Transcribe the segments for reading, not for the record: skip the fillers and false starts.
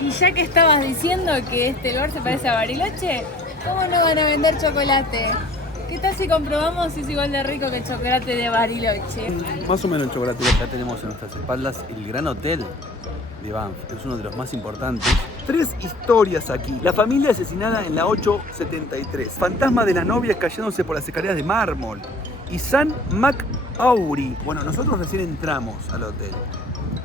Y ya que estabas diciendo que este lugar se parece a Bariloche, ¿cómo no van a vender chocolate? ¿Qué tal si comprobamos si es igual de rico que el chocolate de Bariloche? Más o menos el chocolate que acá tenemos en nuestras espaldas, el Gran Hotel de Banff, es uno de los más importantes. 3 historias aquí. La familia asesinada en la 873. Fantasma de las novias cayéndose por las escaleras de mármol. Y San McAury. Bueno, nosotros recién entramos al hotel.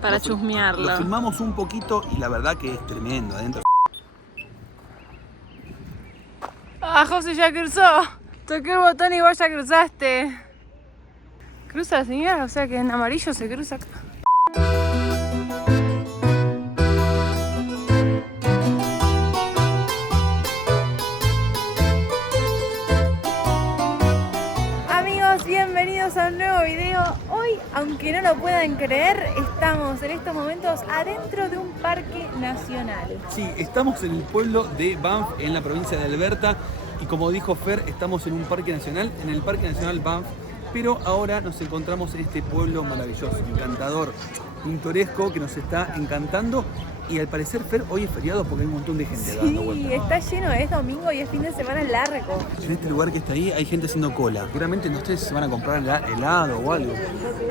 Para chusmearlo. Lo filmamos un poquito y la verdad que es tremendo adentro. Ah, José ya cruzó. Toqué el botón y vos ya cruzaste. Cruza la señora, o sea que en amarillo se cruza acá. Amigos, bienvenidos a un nuevo video. Hoy, aunque no lo puedan creer, estamos en estos momentos adentro de un parque nacional. Sí, estamos en el pueblo de Banff, en la provincia de Alberta. Y como dijo Fer, estamos en un parque nacional, en el Parque Nacional Banff. Pero ahora nos encontramos en este pueblo maravilloso, encantador, pintoresco, que nos está encantando. Y al parecer, Fer, hoy es feriado porque hay un montón de gente dando vueltas. Sí, está lleno, es domingo y es fin de semana largo. En este lugar que está ahí hay gente haciendo cola. Seguramente ustedes se van a comprar helado o algo.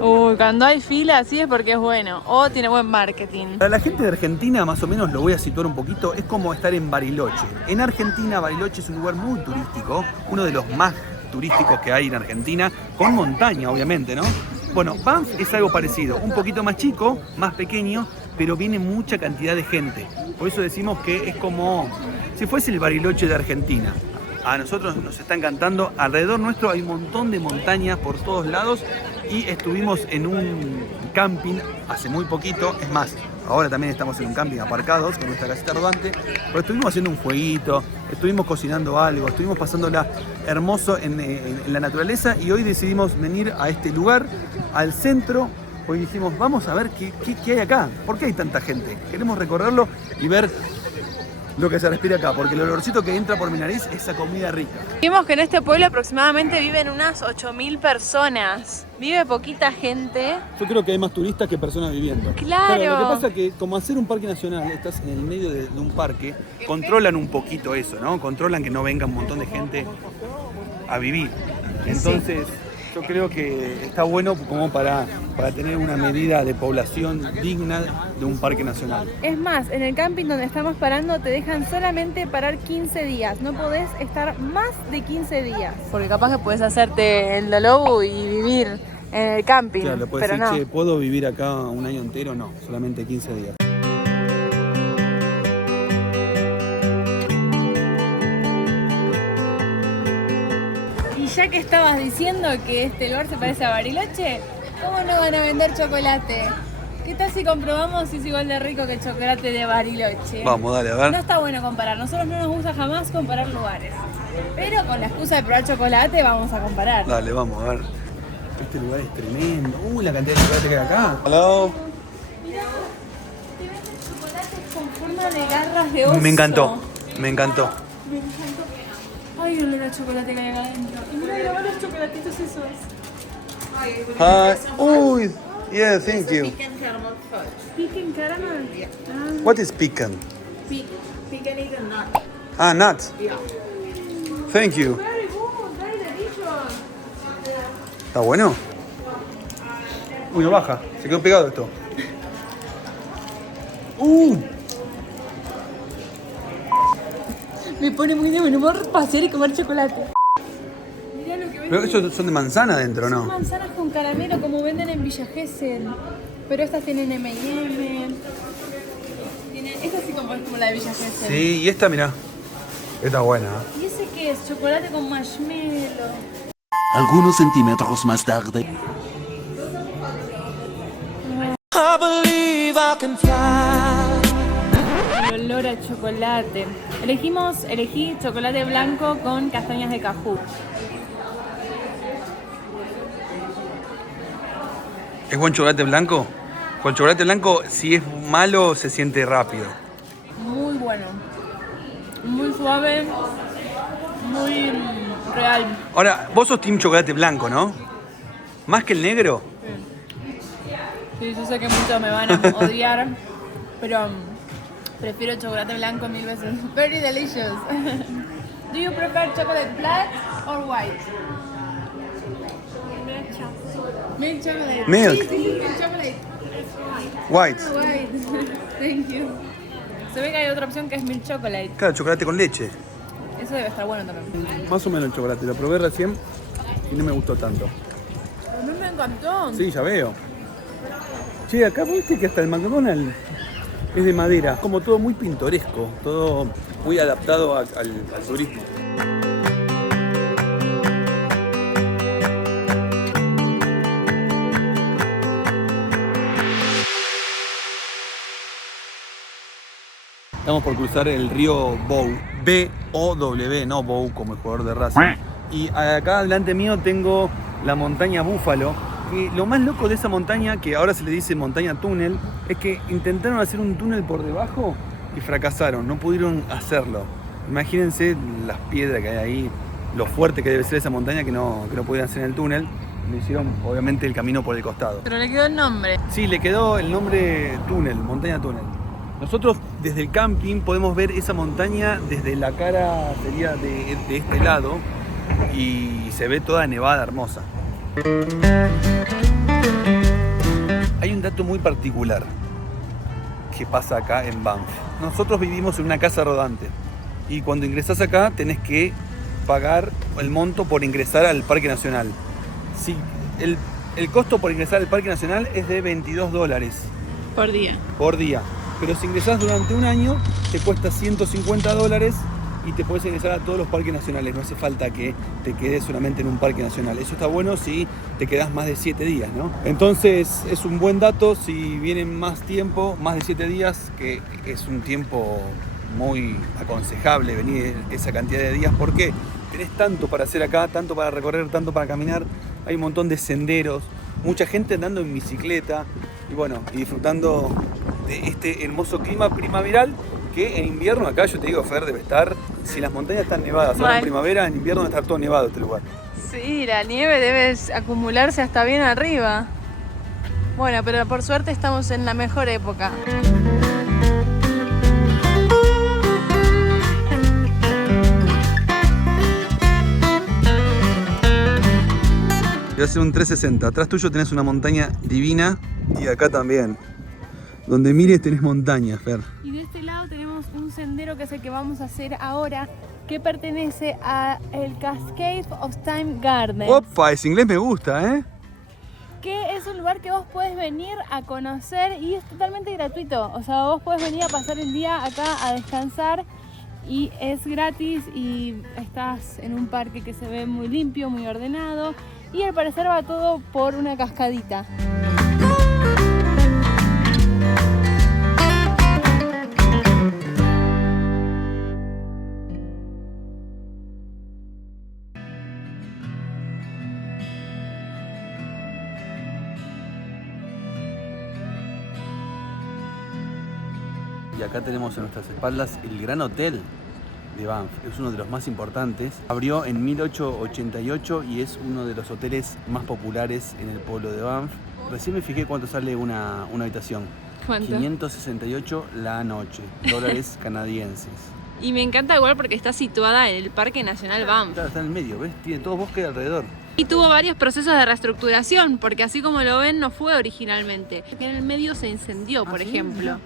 Uy, cuando hay fila así es porque es bueno o tiene buen marketing. Para la gente de Argentina, más o menos lo voy a situar un poquito, es como estar en Bariloche. En Argentina, Bariloche es un lugar muy turístico, uno de los más turísticos que hay en Argentina, con montaña, obviamente, ¿no? Bueno, Banff es algo parecido, un poquito más chico, más pequeño, pero viene mucha cantidad de gente. Por eso decimos que es como si fuese el Bariloche de Argentina. A nosotros nos está encantando. Alrededor nuestro hay un montón de montañas por todos lados y estuvimos en un camping hace muy poquito. Es más, ahora también estamos en un camping aparcados con nuestra casita rodante. Pero estuvimos haciendo un jueguito, estuvimos cocinando algo, estuvimos pasándola hermoso en la naturaleza y hoy decidimos venir a este lugar, al centro. Hoy dijimos, vamos a ver qué hay acá, por qué hay tanta gente. Queremos recorrerlo y ver lo que se respira acá, porque el olorcito que entra por mi nariz es esa comida rica. Vimos que en este pueblo aproximadamente viven unas 8.000 personas. Vive poquita gente. Yo creo que hay más turistas que personas viviendo. Claro. Lo que pasa es que como hacer un parque nacional, estás en el medio de un parque, controlan un poquito eso, ¿no? Controlan que no venga un montón de gente a vivir. Entonces, yo creo que está bueno como para tener una medida de población digna de un parque nacional. Es más, en el camping donde estamos parando te dejan solamente parar 15 días. No podés estar más de 15 días. Porque capaz que podés hacerte el lobo y vivir en el camping. Claro, le puedes pero decir, no. che, ¿puedo vivir acá un año entero? No, solamente 15 días. Y ya que estabas diciendo que este lugar se parece a Bariloche, ¿cómo no van a vender chocolate? ¿Qué tal si comprobamos si es igual de rico que el chocolate de Bariloche? Vamos, dale, a ver. No está bueno comparar, nosotros no nos gusta jamás comparar lugares. Pero con la excusa de probar chocolate vamos a comparar. Dale, vamos, a ver. Este lugar es tremendo. La cantidad de chocolate que hay acá. Hello. Mirá, te venden chocolates con forma de garras de oso. Me encantó, me encantó. Me encantó. Ay, el olor a chocolate que hay acá adentro. Y mira, grabar los chocolatitos esos. Hi. Uy, yeah, thank you. Pecan caramel fudge. Piquen caramel. Ah, What is pecan? Pecan is a nut. Ah, nuts. Yeah. Thank you. very good, very delicious. ¿Está bueno? Uy, no baja. Se quedó pegado esto. Me pone muy de buen humor pasear y comer chocolate. Mirá lo que venden. Pero esos son de manzana adentro, Son ¿no? manzanas con caramelo como venden en Villa Gesell. Pero estas tienen M&M. Esta sí como es como la de Villa Gesell. Sí, y esta, mirá. Esta es buena. ¿Y ese qué es? Chocolate con marshmallow. Algunos centímetros más tarde. El olor a chocolate. Elegí chocolate blanco con castañas de cajú. ¿Es buen chocolate blanco? Con chocolate blanco, si es malo, se siente rápido. Muy bueno. Muy suave. Muy real. Ahora, vos sos team chocolate blanco, ¿no? ¿Más que el negro? Sí, yo sé que muchos me van a odiar, pero Prefiero chocolate blanco 1000 veces. Very delicious. Do you prefer chocolate black or white? Milk chocolate. Milk. Sí, sí, milk chocolate. White. Ah, white. Thank you. Se ve que hay otra opción que es milk chocolate. Claro, chocolate con leche. Eso debe estar bueno también. Más o menos el chocolate. Lo probé recién y no me gustó tanto. A mí me encantó. Sí, ya veo. Che, acá viste que hasta el McDonald's es de madera. Como todo muy pintoresco. Todo muy adaptado al turismo. Estamos por cruzar el río Bow, B-O-W, no Bow como el jugador de Racing. Y acá delante mío tengo la montaña Búfalo. Y lo más loco de esa montaña, que ahora se le dice montaña túnel, es que intentaron hacer un túnel por debajo y fracasaron, no pudieron hacerlo. Imagínense las piedras que hay ahí, lo fuerte que debe ser esa montaña que no pudieron hacer en el túnel. Le hicieron obviamente el camino por el costado. Pero le quedó el nombre. Sí, le quedó el nombre túnel, montaña túnel. Nosotros desde el camping podemos ver esa montaña desde la cara, sería de este lado, y se ve toda nevada, hermosa. Hay un dato muy particular que pasa acá en Banff. Nosotros vivimos en una casa rodante y cuando ingresás acá tenés que pagar el monto por ingresar al Parque Nacional. Sí, el costo por ingresar al Parque Nacional es de $22 Por día. por día. Pero si ingresás durante un año, te cuesta $150 y te puedes ingresar a todos los parques nacionales. No hace falta que te quedes solamente en un parque nacional. Eso está bueno si te quedás más de 7 días, ¿no? Entonces es un buen dato si vienen más tiempo, más de 7 días, que es un tiempo muy aconsejable venir esa cantidad de días. ¿Por qué? Tenés tanto para hacer acá, tanto para recorrer, tanto para caminar. Hay un montón de senderos, mucha gente andando en bicicleta y bueno, y disfrutando de este hermoso clima primaveral que en invierno acá, yo te digo, Fer, debe estar, si las montañas están nevadas ahora en primavera, en invierno debe estar todo nevado este lugar. Sí, la nieve debe acumularse hasta bien arriba. Bueno, pero por suerte estamos en la mejor época. Voy a hacer un 360. Atrás tuyo tenés una montaña divina y acá también. Donde mires tenés montañas, Fer. Y de este lado tenemos un sendero que es el que vamos a hacer ahora, que pertenece a el Cascade of Time Garden. Opa, ese inglés me gusta, ¿eh? Que es un lugar que vos podés venir a conocer y es totalmente gratuito. O sea, vos podés venir a pasar el día acá a descansar y es gratis y estás en un parque que se ve muy limpio, muy ordenado y al parecer va todo por una cascadita. Y acá tenemos a nuestras espaldas el Gran Hotel de Banff. Es uno de los más importantes. Abrió en 1888 y es uno de los hoteles más populares en el pueblo de Banff. Recién me fijé cuánto sale una habitación. ¿Cuánto? 568 la noche, dólares canadienses. Y me encanta igual porque está situada en el Parque Nacional Banff. Claro, está en el medio, ¿ves? Tiene todo bosque alrededor. Y tuvo varios procesos de reestructuración, porque así como lo ven, no fue originalmente. En el medio se incendió, por ejemplo.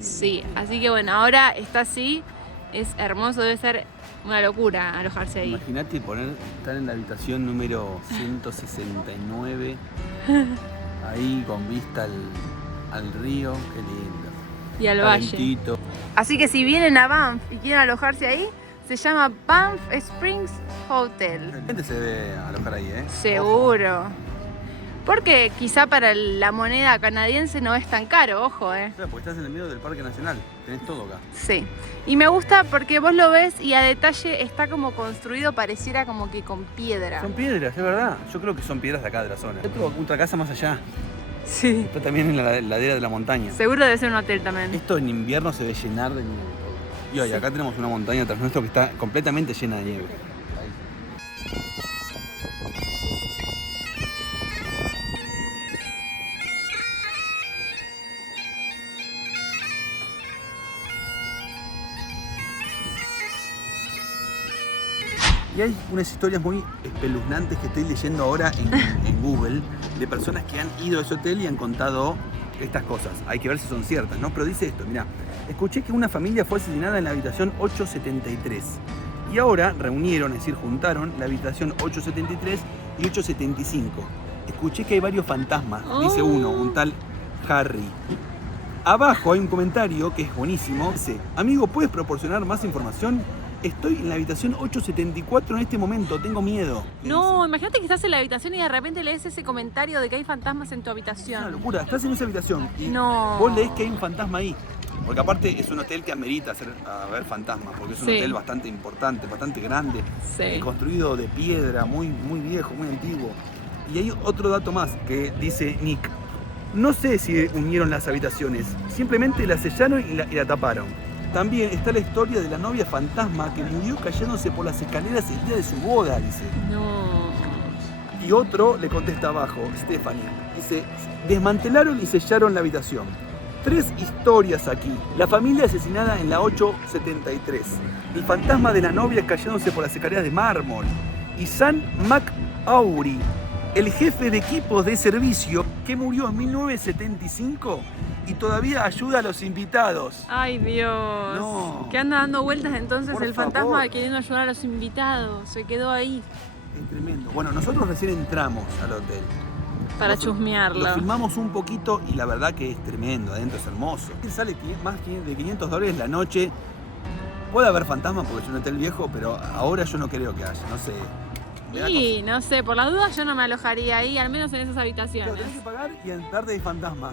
Sí, así que bueno, ahora está así, es hermoso, debe ser una locura alojarse ahí. Imagínate estar en la habitación número 169, ahí con vista al río, qué lindo. Y al Calentito. valle. Así que si vienen a Banff y quieren alojarse ahí, se llama Banff Springs Hotel. La gente se debe alojar ahí, ¿eh? Seguro. Porque quizá para la moneda canadiense no es tan caro, ojo, ¿eh? Claro, porque estás en el medio del Parque Nacional, tenés todo acá. Sí. Y me gusta porque vos lo ves y a detalle está como construido, pareciera como que con piedra. Son piedras, es verdad. Yo creo que son piedras de acá, de la zona. Yo tengo otra casa más allá. Sí. Está también en la ladera de la montaña. Seguro debe ser un hotel también. Esto en invierno se debe llenar de nieve. Y hoy acá tenemos una montaña tras nuestro que está completamente llena de nieve. Y hay unas historias muy espeluznantes que estoy leyendo ahora en Google de personas que han ido a ese hotel y han contado estas cosas. Hay que ver si son ciertas, ¿no? Pero dice esto, mira, escuché que una familia fue asesinada en la habitación 873 y ahora reunieron, es decir, juntaron la habitación 873 y 875. Escuché que hay varios fantasmas, dice uno, un tal Harry. Abajo hay un comentario que es buenísimo, dice, amigo, ¿puedes proporcionar más información? Estoy en la habitación 874 en este momento, tengo miedo. No, imagínate que estás en la habitación y de repente lees ese comentario de que hay fantasmas en tu Es una habitación. locura, estás en esa habitación y No. vos lees que hay un fantasma ahí. Porque aparte es un hotel que amerita a ver fantasmas, porque es un Sí. hotel bastante importante, bastante grande, Sí. construido de piedra, muy viejo, muy antiguo. Y hay otro dato más que dice Nick. No sé si unieron las habitaciones, simplemente la sellaron y la taparon. También está la historia de la novia fantasma que murió cayéndose por las escaleras el día de su boda, dice. No. Y otro le contesta abajo, Stephanie, dice, desmantelaron y sellaron la habitación. 3 historias aquí. La familia asesinada en la 873. El fantasma de la novia cayéndose por las escaleras de mármol. Y Sam McAury, el jefe de equipos de servicio que murió en 1975 y todavía ayuda a los invitados. Ay, Dios. No. Que anda dando vueltas entonces Por el fantasma favor. queriendo ayudar a los invitados. Se quedó ahí Es tremendo. Bueno, nosotros recién entramos al hotel. para Lo chusmearlo. filmamos un poquito y la verdad que es tremendo, adentro es hermoso. Sale más de $500 la noche. Puede haber fantasmas porque es un hotel viejo, pero ahora yo no creo que haya, no sé. Me da Y no sé, por las dudas yo no me alojaría ahí, al menos en esas cosa. habitaciones. Claro, tenés que pagar y entrar de fantasma.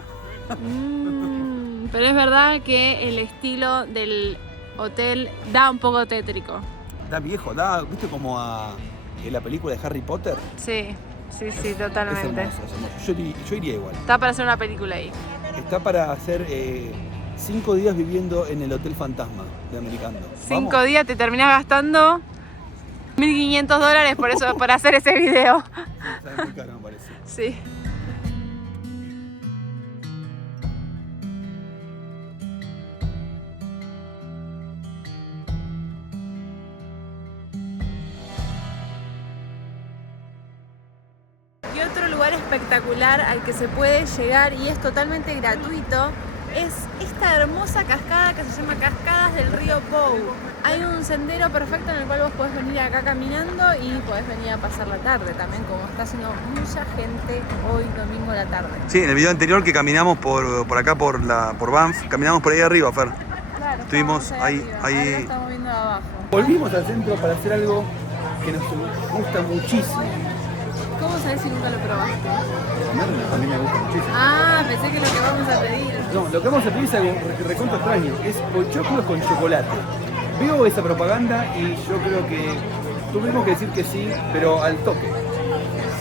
Pero es verdad que el estilo del hotel da un poco tétrico. Da viejo, viste como en la película de Harry Potter. Sí, sí, sí, Es totalmente. hermoso, es hermoso. Yo iría igual. Está para hacer una película ahí. Está para hacer 5 días viviendo en el Hotel Fantasma de Americano. 5 días te terminás gastando $1.500 por eso, por hacer ese video. Sale muy caro, me parece. Sí. Y otro lugar espectacular al que se puede llegar y es totalmente gratuito es esta hermosa cascada que se llama Cascadas del Río Pou. Hay un sendero perfecto en el cual vos podés venir acá caminando y podés venir a pasar la tarde también, como está haciendo mucha gente hoy domingo a la tarde. Sí, en el video anterior que caminamos por acá, por Banff, caminamos por ahí arriba, Fer. Claro, Estuvimos estábamos ahí- arriba, ahí- ahora lo estamos viendo abajo. Volvimos al centro para hacer algo que nos gusta muchísimo. ¿Cómo sabés si nunca lo probaste? A mí me gusta muchísimo. Ah, pensé que lo que vamos a pedir. No, lo que vamos a pedir es algo recontra extraño, es pochoclos con chocolate. Veo esa propaganda y yo creo que tuvimos que decir que sí, pero al toque.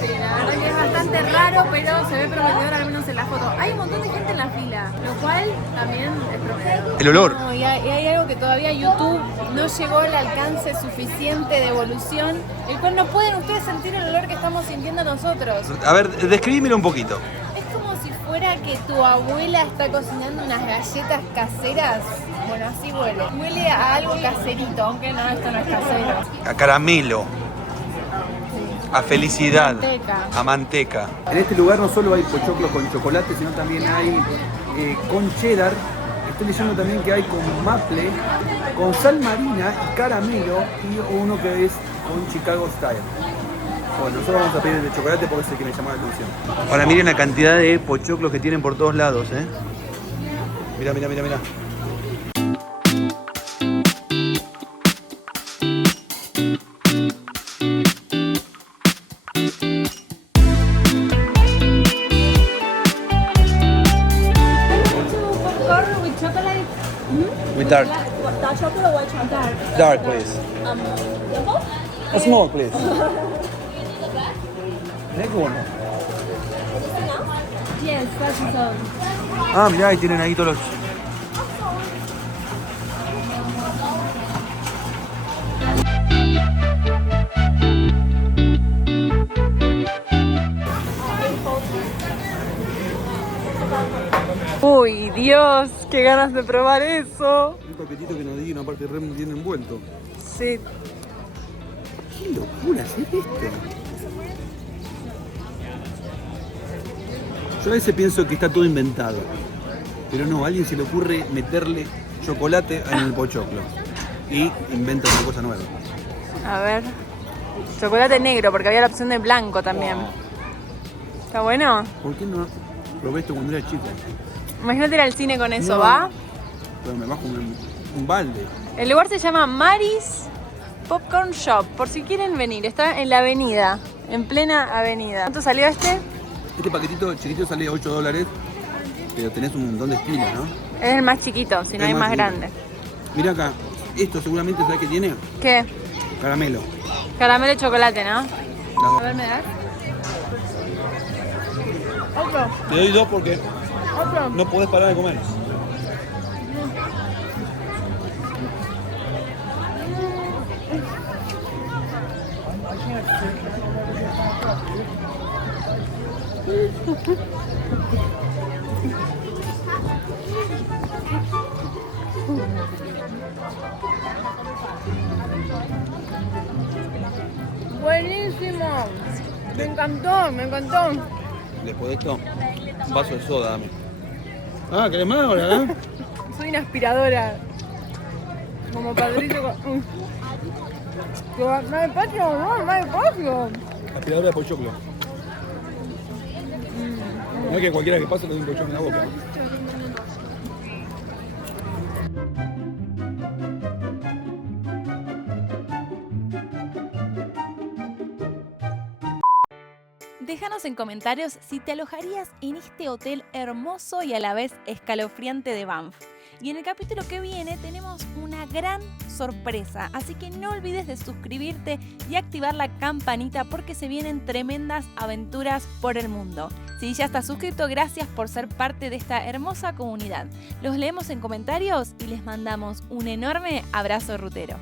Sí, la verdad que es bastante raro, pero se ve prometedor al menos en la foto. Hay un montón de gente en la fila, lo cual también es prometedor. El olor. No, y hay algo que todavía YouTube no llegó al alcance suficiente de evolución, el cual no pueden ustedes sentir el olor que estamos sintiendo nosotros. A ver, describímelo un poquito. Es como si fuera que tu abuela está cocinando unas galletas caseras. Bueno, así huele. Huele a algo caserito, aunque no, esto no es casero. A caramelo, a felicidad, Manteca. a manteca. En este lugar no solo hay pochoclos con chocolate, sino también hay con cheddar. Estoy leyendo también que hay con maple, con sal marina y caramelo y uno que es con Chicago Style. Bueno, nosotros vamos a pedir el de chocolate porque es el que me llamó la atención. Ahora miren la cantidad de pochoclos que tienen por todos lados, ¿eh? Mira, mira, mira, mira. Popcorn with chocolate. With dark. Dark chocolate or white chocolate? Dark, please. Jumbo? A small, please. Mirá qué bueno. Yes, that's his own. Ah, mirá, ahí tienen ahí todos los... Uy, Dios, qué ganas de probar eso. Un paquetito que nos di una parte re bien envuelto. Sí. Qué locura hacer esto. Yo a veces pienso que está todo inventado. Pero no, a alguien se le ocurre meterle chocolate en el pochoclo. Y inventa una cosa nueva. A ver. Chocolate negro, porque había la opción de blanco también. Wow. ¿Está bueno? ¿Por qué no probé esto cuando era chico? Imagínate ir al cine con eso, No. ¿va? Pero me bajo un balde. El lugar se llama Mary's Popcorn Shop, por si quieren venir. Está en la avenida, en plena avenida. ¿Cuánto salió este? Este paquetito chiquitito sale $8, pero tenés un montón de estilos, ¿no? Es el más chiquito, si no Es hay más chiquito. grande. Mirá acá, esto seguramente, ¿sabes qué tiene? ¿Qué? Caramelo. Caramelo de chocolate, ¿no? No. A ver, ¿me das? Otro, Te doy 2 porque otro. no podés parar de comer. Buenísimo. Me encantó, me encantó. Después de esto, un vaso de soda, dame. Ah, ¿querés más ahora, eh? Soy una aspiradora. Como padrito con... No hay patio, no hay patio. Aspiradora de pochoclo. No es que cualquiera que pase le dé un pochoclo en la boca. Déjanos en comentarios si te alojarías en este hotel hermoso y a la vez escalofriante de Banff. Y en el capítulo que viene tenemos una gran sorpresa, así que no olvides de suscribirte y activar la campanita porque se vienen tremendas aventuras por el mundo. Si ya estás suscrito, gracias por ser parte de esta hermosa comunidad. Los leemos en comentarios y les mandamos un enorme abrazo rutero.